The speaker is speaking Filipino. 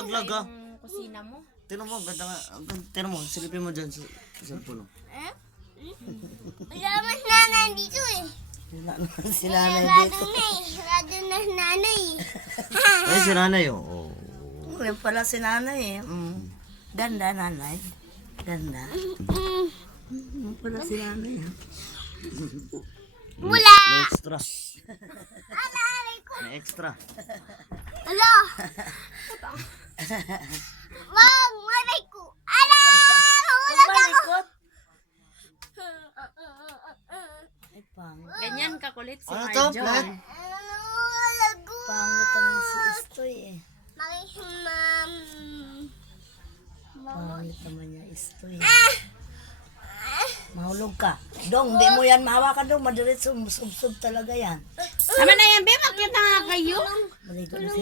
Laglag ah. Yung kusina mo. Tinan mo, ganda nga. Tinan mo, silipin mo dyan sa cellphone. Wala mas nanay dito eh. Wala naman si nanay dito. Rado na nanay. Ay, si nanay oh. Yan pala si nanay eh. Ganda nanay. Ganda. Yan pala si nanay eh. Mula! May extra. May extra. Ala! Wag! Maray ko! Ala! Mahulog ako! Malikot. Ay, pangit. Ganyan kakulit si Ano to, Marjo. Flat? Mahulog ko! Pangit ang si Istoy eh. Makihimam. Pangit naman niya Istoy. Mahulog ka. Dong, di mo yan mahawakan dong. Madiretso, sub talaga yan. Tama na yan, be. Makita nga kayo. Maligo na si